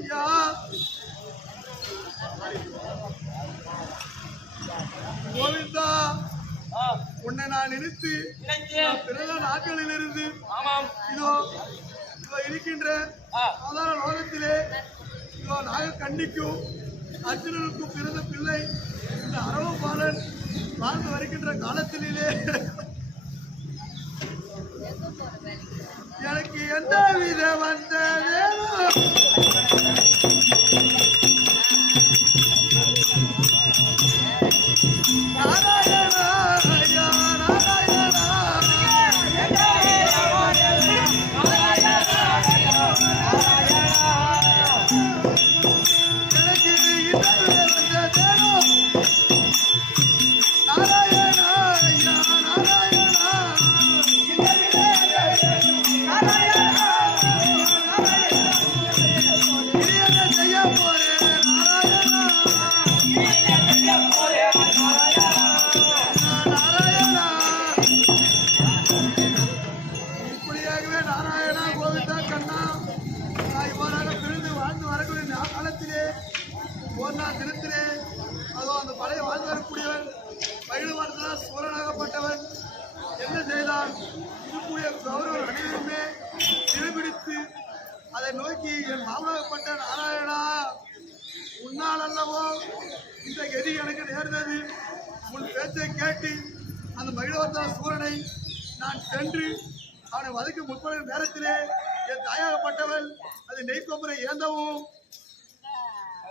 ஐயா கோவிந்தா, உன்னை நான் நினைத்து பிறந்த நாட்களில் இருந்து இதோ இருக்கின்ற சாதாரண லோகத்திலே இதோ நாக கண்டிக்கும் அர்ஜுனனுக்கும் பிறந்த பிள்ளை இந்த அரவபாலன் வாழ்ந்து வருகின்ற காலத்திலே எனக்கு எந்த வித வந்த தினத்திலே அதோ அந்த பழைய வாழ்ந்து வரக்கூடியவன் பயிலுவார்தான் சூரனாகப்பட்டவன் என்ன செய்தான்? இருக்கக்கூடிய கௌரவர் அனைவருமே சிறைபிடித்து அதை நோக்கி என் மாமனாகப்பட்ட நாராயணா, உன்னால் அல்லவோ இந்த கதி எனக்கு நேர்ந்தது. உன் பேச்சை கேட்டு அந்த மகிழவர்தான் சூரனை நான் சென்று அவனை வதக்கி முற்படும் நேரத்திலே என் தாயாகப்பட்டவன் அது நெய்கொம்பரை ஏந்தவும்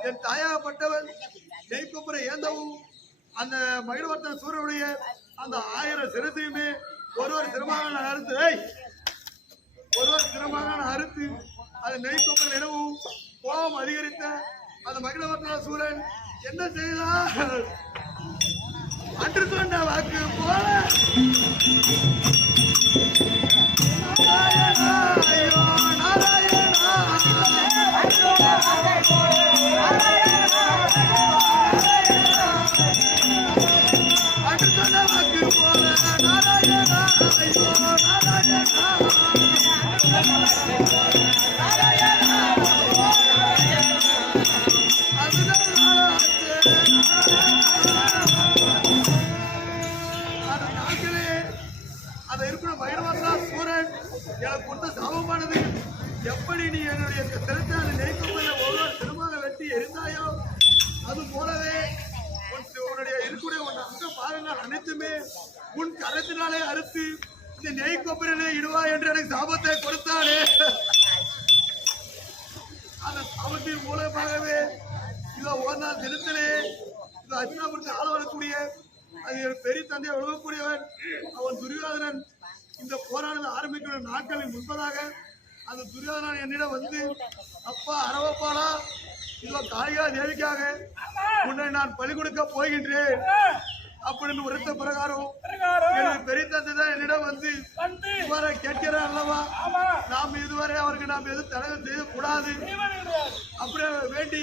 என் தாயாகப்பட்டவன் நெய்கொம்பரை ஏந்தவும் அந்த மகிழவர்த்தன் சூரனுடைய அந்த 1000 சிரசையுமே ஒருவர் சிரமாக அறுத்து அது நெய்கொம்பரை எனவும் கோபம் அதிகரித்த அந்த மகிழவர்த்தன சூரன் என்ன செய்தார்? அன்று சொன்ன வாக்கு போல அதை இருக்கிற பைரவர்தா சூரன் எனக்கு கொடுத்த சாபமானது. எப்படி நீ என்னுடைய திறத்தை அந்த நெய்கொம்பரை ஒருவர் திரும்ப வெட்டி எரிந்தாயோ அது போலவே உன்னுடைய இருக்கக்கூடிய உன் அங்க பாகங்கள் அனைத்துமே உன் கரத்தினாலே அறுத்து இந்த நெய்கொம்பரிலே இடுவா என்று எனக்கு சாபத்தை கொடுத்தானே. அந்த சாபத்தின் மூலமாகவே இதோ ஒரு நாள் தினத்திலே இந்த அர்ஜுனாபுரத்தை ஆள வரக்கூடிய அது பெரிய தந்தையை உழவக்கூடியவன் அவன் துரியோதனன். இந்த போரானது ஆரம்பிக்கிற நாட்களின் முன்பதாக அந்த துரியோதனன் என்னிடம் வந்து, அப்பா அரவப்பாளா, இதோ காளிகா தேவிக்காக உன்னை நான் பலி கொடுக்க போகின்றேன் அப்படின்னு உரைத்த பிரகாரம் எனது பெரிய தந்தை தான் என்னிடம் வந்து இவ்வாறு கேட்கிறார் அல்லவா, நாம் இதுவரை அவருக்கு நாம் எதுவும் தடவை செய்யக்கூடாது அப்படி வேண்டி